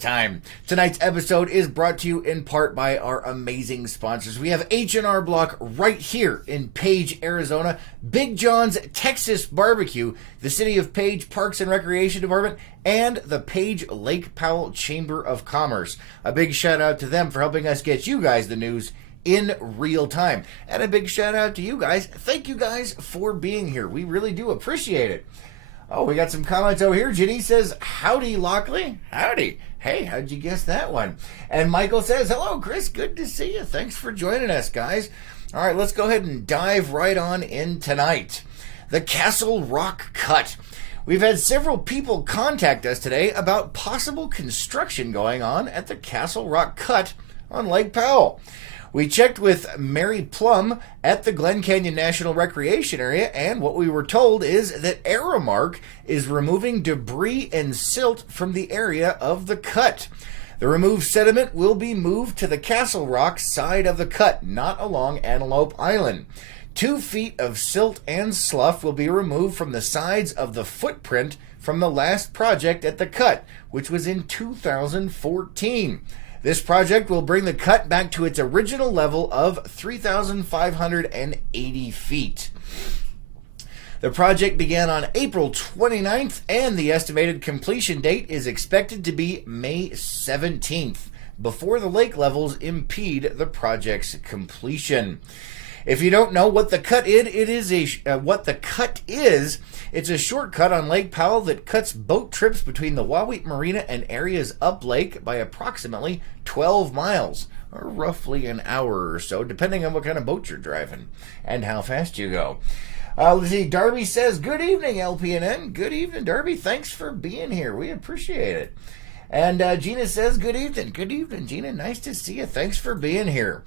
time. Tonight's episode is brought to you in part by our amazing sponsors. We have H&R Block right here in Page, Arizona, Big John's Texas Barbecue, the City of Page Parks and Recreation Department, and the Page Lake Powell Chamber of Commerce. A big shout out to them for helping us get you guys the news in real time. And a big shout out to you guys. Thank you guys for being here. We really do appreciate it. Oh, we got some comments over here. Ginny says, howdy, Lockley. Howdy. Hey, how'd you guess that one? And Michael says, hello, Chris. Good to see you. Thanks for joining us, guys. All right, let's go ahead and dive right on in tonight. The Castle Rock Cut. We've had several people contact us today about possible construction going on at the Castle Rock Cut on Lake Powell. We checked with Mary Plum at the Glen Canyon National Recreation Area, and what we were told is that Aramark is removing debris and silt from the area of the cut. The removed sediment will be moved to the Castle Rock side of the cut, not along Antelope Island. 2 feet of silt and slough will be removed from the sides of the footprint from the last project at the cut, which was in 2014. This project will bring the cut back to its original level of 3,580 feet. The project began on April 29th, and the estimated completion date is expected to be May 17th, before the lake levels impede the project's completion. If you don't know what the cut is, it's a shortcut on Lake Powell that cuts boat trips between the Wahweap Marina and areas up lake by approximately 12 miles, or roughly an hour or so, depending on what kind of boat you're driving and how fast you go. Let's see, Darby says, good evening, LPNN. Good evening, Darby. Thanks for being here. We appreciate it. And Gina says, good evening. Good evening, Gina. Nice to see you. Thanks for being here.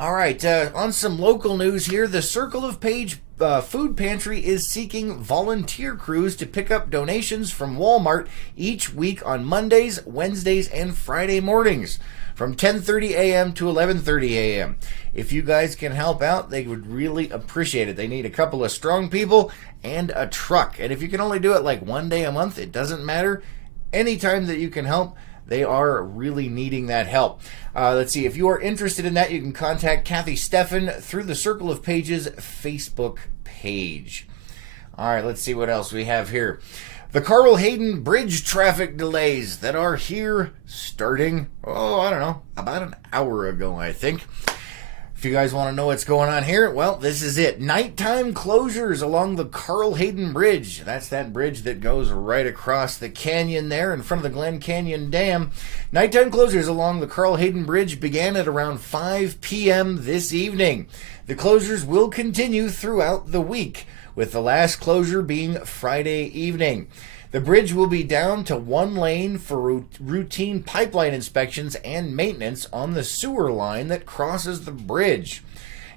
All right, on some local news here, the Circle of Page Food Pantry is seeking volunteer crews to pick up donations from Walmart each week on Mondays, Wednesdays, and Friday mornings from 10:30 a.m. to 11:30 a.m. If you guys can help out, they would really appreciate it. They need a couple of strong people and a truck. And if you can only do it like one day a month, it doesn't matter. Anytime that you can help, they are really needing that help. Let's see, if you are interested in that, you can contact Kathy Steffen through the Circle of Pages Facebook page. All right, let's see what else we have here. The Carl Hayden Bridge traffic delays that are here starting, about an hour ago, I think. If you guys want to know what's going on here, well, this is it. Nighttime closures along the Carl Hayden Bridge. That's that bridge that goes right across the canyon there in front of the Glen Canyon Dam. Nighttime closures along the Carl Hayden Bridge began at around 5 p.m. this evening. The closures will continue throughout the week, with the last closure being Friday evening. The bridge will be down to one lane for routine pipeline inspections and maintenance on the sewer line that crosses the bridge.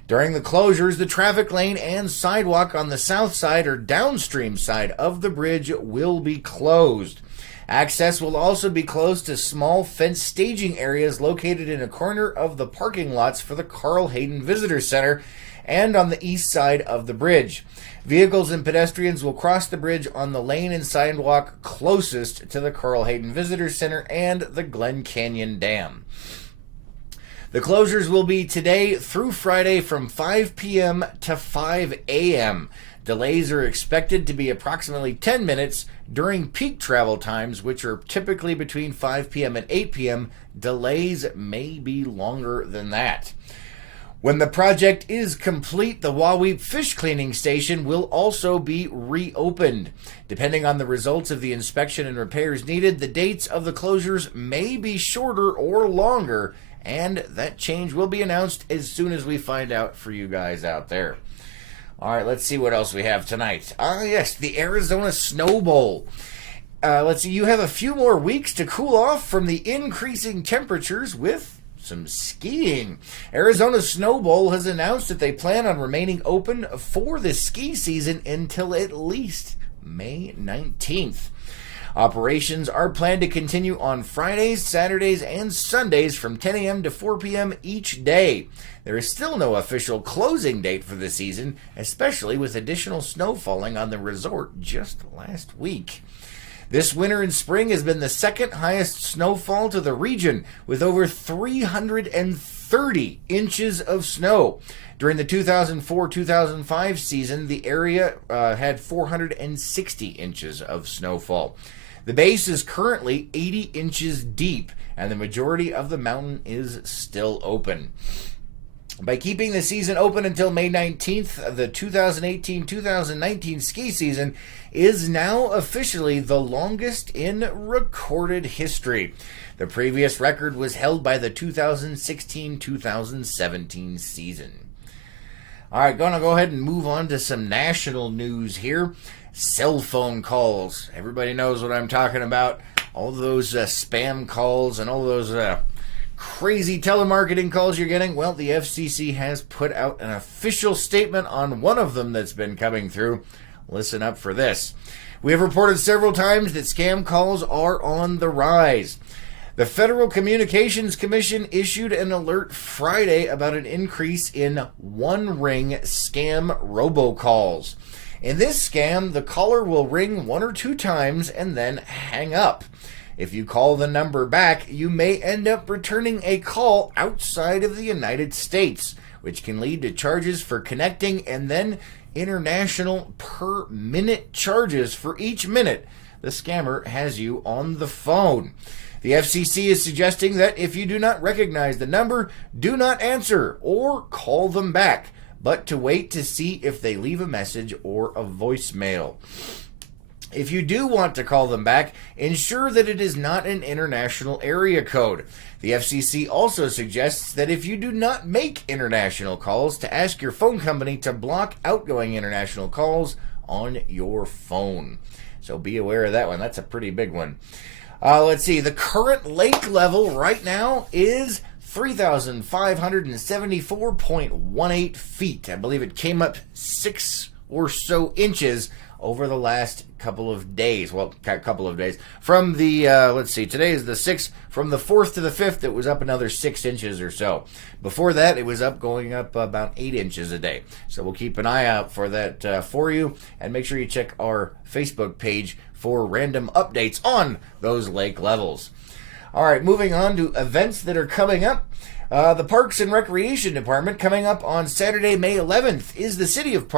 During the closures, the traffic lane and sidewalk on the south side or downstream side of the bridge will be closed. Access will also be closed to small fenced staging areas located in a corner of the parking lots for the Carl Hayden Visitor Center and on the east side of the bridge. Vehicles and pedestrians will cross the bridge on the lane and sidewalk closest to the Carl Hayden Visitor Center and the Glen Canyon Dam. The closures will be today through Friday from 5 p.m. to 5 a.m. Delays are expected to be approximately 10 minutes during peak travel times, which are typically between 5 p.m. and 8 p.m. Delays may be longer than that. When the project is complete, the Wahweap Fish Cleaning Station will also be reopened. Depending on the results of the inspection and repairs needed, the dates of the closures may be shorter or longer, and that change will be announced as soon as we find out for you guys out there. All right, let's see what else we have tonight. Yes, the Arizona Snow Bowl. Let's see, you have a few more weeks to cool off from the increasing temperatures with some skiing. Arizona Snow Bowl has announced that they plan on remaining open for the ski season until at least May 19th. Operations are planned to continue on Fridays, Saturdays, and Sundays from 10 a.m. to 4 p.m. each day. There is still no official closing date for the season, especially with additional snow falling on the resort just last week. This winter and spring has been the second highest snowfall to the region, with over 330 inches of snow. During the 2004-2005 season, the area had 460 inches of snowfall. The base is currently 80 inches deep, and the majority of the mountain is still open. By keeping the season open until May 19th, the 2018-2019 ski season is now officially the longest in recorded history. The previous record was held by the 2016-2017 season. All right, going to go ahead and move on to some national news here. Cell phone calls. Everybody knows what I'm talking about. All those spam calls and all those crazy telemarketing calls you're getting. Well, the FCC has put out an official statement on one of them that's been coming through. Listen up for this. We have reported several times that scam calls are on the rise. The Federal Communications Commission issued an alert Friday about an increase in one-ring scam robocalls. In this scam, the caller will ring one or two times and then hang up. If you call the number back, you may end up returning a call outside of the United States, which can lead to charges for connecting and then international per-minute charges for each minute the scammer has you on the phone. The FCC is suggesting that if you do not recognize the number, do not answer or call them back, but to wait to see if they leave a message or a voicemail. If you do want to call them back, ensure that it is not an international area code. The FCC also suggests that if you do not make international calls, to ask your phone company to block outgoing international calls on your phone. So be aware of that one. That's a pretty big one. Let's see. The current lake level right now is 3,574.18 feet. I believe it came up 6 or so inches over the last couple of days. Well, a couple of days. From the, let's see, today is the 6th. From the 4th to the 5th, it was up another 6 inches or so. Before that, it was going up about 8 inches a day. So we'll keep an eye out for that for you. And make sure you check our Facebook page for random updates on those lake levels. All right, moving on to events that are coming up. The Parks and Recreation Department, coming up on Saturday, May 11th, is the City of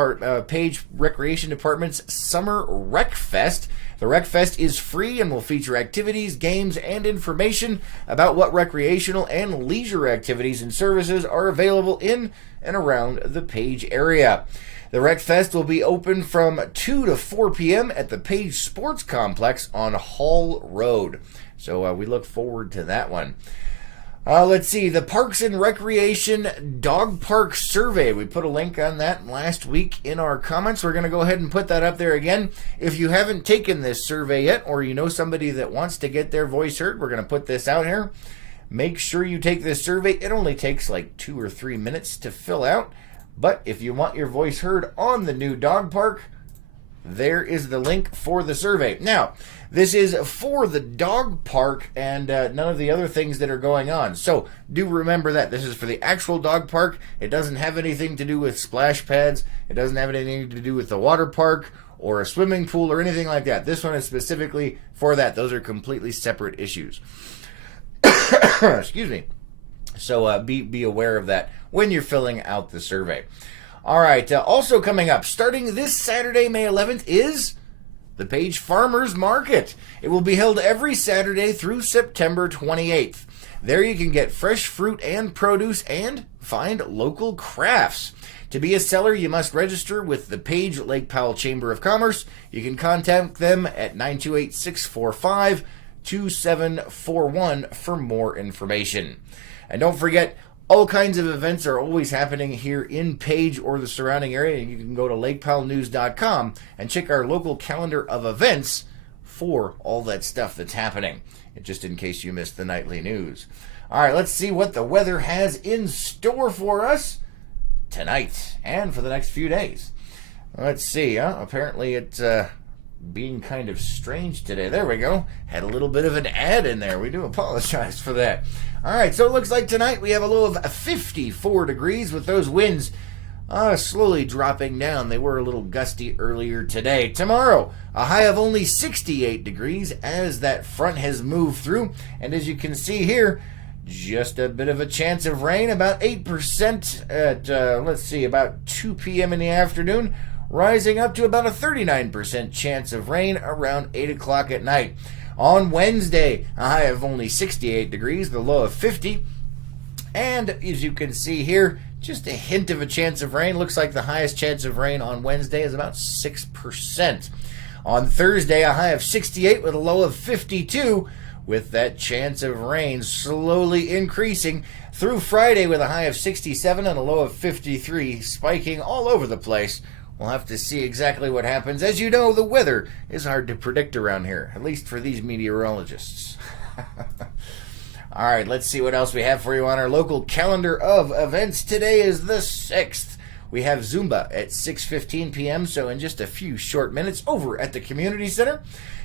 Page Recreation Department's Summer Rec Fest. The Rec Fest is free and will feature activities, games, and information about what recreational and leisure activities and services are available in and around the Page area. The Rec Fest will be open from 2 to 4 p.m. at the Page Sports Complex on Hall Road. So we look forward to that one. Let's see, the Parks and Recreation Dog Park Survey. We put a link on that last week in our comments. We're going to go ahead and put that up there again. If you haven't taken this survey yet, or you know somebody that wants to get their voice heard, we're going to put this out here. Make sure you take this survey. It only takes like 2 or 3 minutes to fill out. But if you want your voice heard on the new dog park, there is the link for the survey. Now, this is for the dog park and none of the other things that are going on. So do remember that. This is for the actual dog park. It doesn't have anything to do with splash pads. It doesn't have anything to do with the water park or a swimming pool or anything like that. This one is specifically for that. Those are completely separate issues. Excuse me. So be aware of that when you're filling out the survey. All right, also coming up, starting this Saturday, May 11th, is the Page Farmers Market. It will be held every Saturday through September 28th. There you can get fresh fruit and produce and find local crafts. To be a seller, you must register with the Page Lake Powell Chamber of Commerce. You can contact them at 928-645-2741 for more information. And don't forget, all kinds of events are always happening here in Page or the surrounding area. You can go to lakepowellnews.com and check our local calendar of events for all that stuff that's happening, just in case you missed the nightly news. All right, let's see what the weather has in store for us tonight and for the next few days. Let's see. Apparently it's being kind of strange today. There we go. Had a little bit of an ad in there. We do apologize for that. All right, so it looks like tonight we have a low of 54 degrees with those winds slowly dropping down. They were a little gusty earlier today. Tomorrow, a high of only 68 degrees as that front has moved through. And as you can see here, just a bit of a chance of rain, about 8% at, about 2 p.m. in the afternoon, rising up to about a 39% chance of rain around 8 o'clock at night. On Wednesday, a high of only 68 degrees, the low of 50. And as you can see here, just a hint of a chance of rain. Looks like the highest chance of rain on Wednesday is about 6%. On Thursday, a high of 68 with a low of 52, with that chance of rain slowly increasing through Friday with a high of 67 and a low of 53, spiking all over the place. We'll have to see exactly what happens. As you know, the weather is hard to predict around here, at least for these meteorologists. All right, let's see what else we have for you on our local calendar of events. Today is the 6th. We have Zumba at 6:15 p.m., so in just a few short minutes over at the Community Center.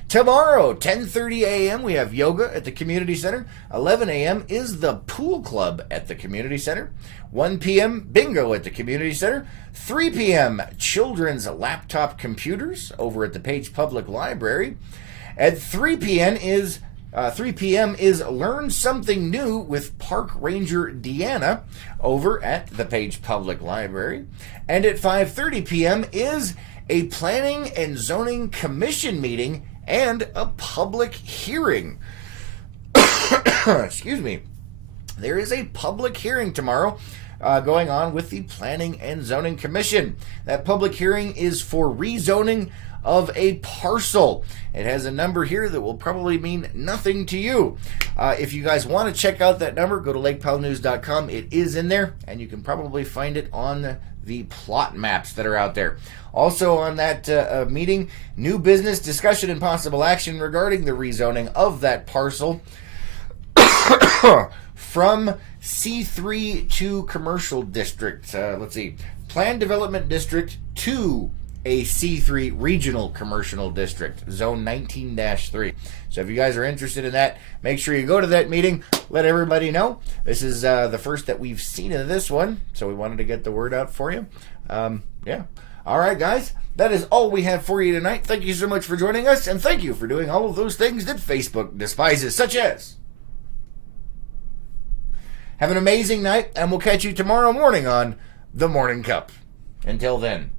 Tomorrow, 10:30 a.m., we have yoga at the Community Center. 11 a.m. is the pool club at the Community Center. 1 p.m., bingo at the Community Center. 3 p.m., children's laptop computers over at the Page Public Library. At 3 p.m. is Learn Something New with Park Ranger Deanna over at the Page Public Library. And at 5:30 p.m. is a Planning and Zoning Commission meeting and a public hearing. Excuse me. There is a public hearing tomorrow going on with the Planning and Zoning Commission. That public hearing is for rezoning of a parcel. It has a number here that will probably mean nothing to you. If you guys want to check out that number, go to lakepowellnews.com. It is in there, and you can probably find it on the plot maps that are out there. Also on that meeting, new business, discussion, and possible action regarding the rezoning of that parcel from C3 to commercial district. Planned development district to a C3 regional commercial district, zone 19-3. So if you guys are interested in that, make sure you go to that meeting. Let everybody know. This is the first that we've seen of this one, so we wanted to get the word out for you. Yeah. All right, guys. That is all we have for you tonight. Thank you so much for joining us, and thank you for doing all of those things that Facebook despises, such as... Have an amazing night, and we'll catch you tomorrow morning on The Morning Cup. Until then.